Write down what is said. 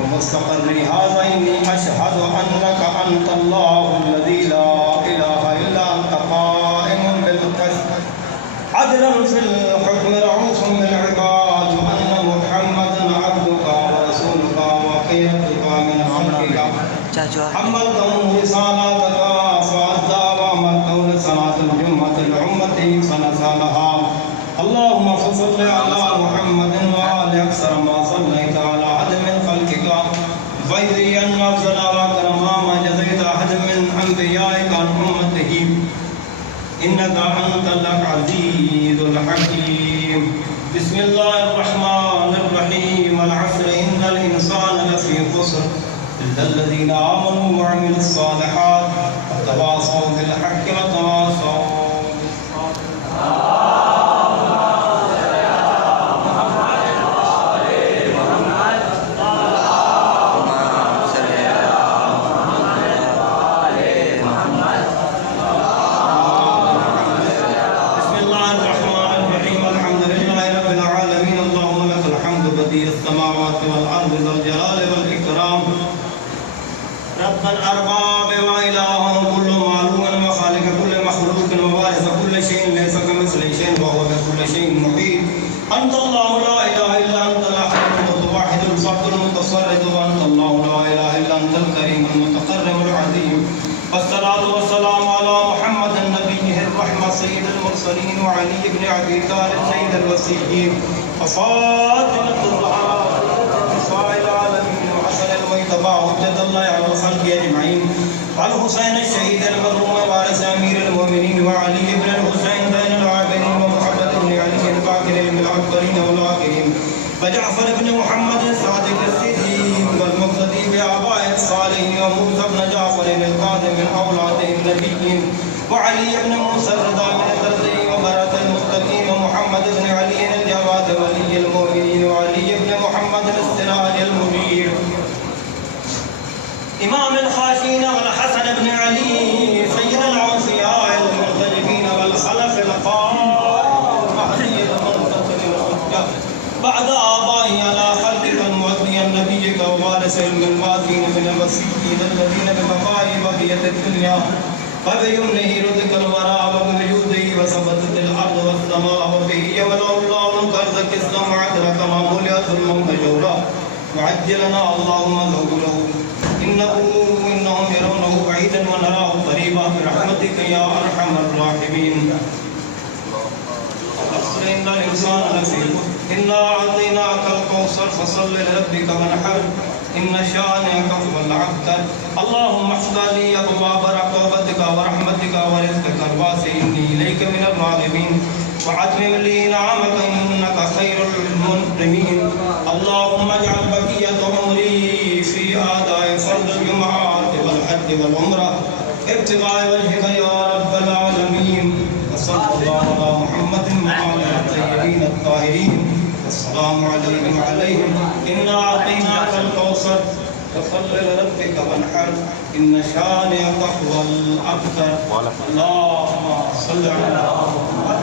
ومستقر هذا إني أشهد أنك أنت الله الذي لا إله إلا أنت قائم بالقسط عدلا في الحكم رؤوف بالعباد وأن محمدا عبدك ورسولك وخيرتك من خلقك حملته رسالتك فأدى وأمرته لصلاة الجمعة الأمة فنزلها. اللهم صل على محمد وآل أكثر ما صليت على أحد من خلقك غير أن أفضل وأكرم ما جزيت أحد من أنبيائك عن أمته إنك أنت العزيز الحكيم. بسم الله الرحمن الرحيم. والعصر إن الإنسان لفي خسر إلا الذين آمنوا وعملوا الصالحات وتواصوا بالحق وتواصوا السماوات والأرض ذو الجلال والإكرام رب الأرباب وإله كل معلوم وخالق كل مخلوق ووارث كل شيء ليس كمثله شيء وهو بكل شيء محيط. أنت الله لا إله إلا أنت الأحد الواحد الفرد المتصرف وأنت الله لا إله إلا أنت الكريم المتقرب العظيم. والصلاة والسلام على محمد النبي الرحمة سيد المرسلين وعلي بن أبي طالب سيد الوصيين وفاطمة الزهراء نساء العالمين وحسن المجتبى حجة الله على الخلق أجمعين والحسين الشهيد المظلوم وارث أمير المؤمنين وعلي بن الحسين زين العابدين ومحمد بن علي الباقر الأكبرين والآخرين وجعفر بن محمد الصادق الصديق والمقتدي بآباء الصالحين وموسى بن جعفر القادم من أولاد النبيين وعلي بن موسى الرضا من الترزي وبرة المتقين ومحمد بن علي الجواد ولي المؤمنين وعلي بن محمد السراج المنير إمام الخاشعين والحسن بن علي سيد الأوصياء المرتجبين والخلف القائم مهدي المنتصر الحجة بعد آبائي على خلقك المؤدي نبيك ووارث المنباثين من المسيحيين الذين ببقاء بقية الدنيا وبيمنه رزق الورى وبوجوده وثبتت الأرض والسماء وبه ولو الله كرزك السمع أدرك ما ملئت الموت جورا وعجلنا اللهم ذوله إنهم يرونه بعيدا ونراه قريبا برحمتك يا أرحم الراحمين. إن الإنسان لفي إنا أعطيناك الكوثر فصل لربك وانحر إن شانئك هو الأبتر. اللهم افتح لي أبواب رحمتك ورحمتك ورزقك الواسع إني إليك من الراغبين وأتمم لي نعمك إنك خير المنعمين. اللهم اجعل بقية عمري في أداء فرض الجمعات والحج والعمرة ابتغاء وجهك يا رب العالمين. وصلى الله على محمد وعلى الطيبين الطاهرين السلام عليكم وعليهم. إنا أعطيناك الكوثر فصل لربك وانحر إن شانئك هو الأبتر. اللهم صل على محمد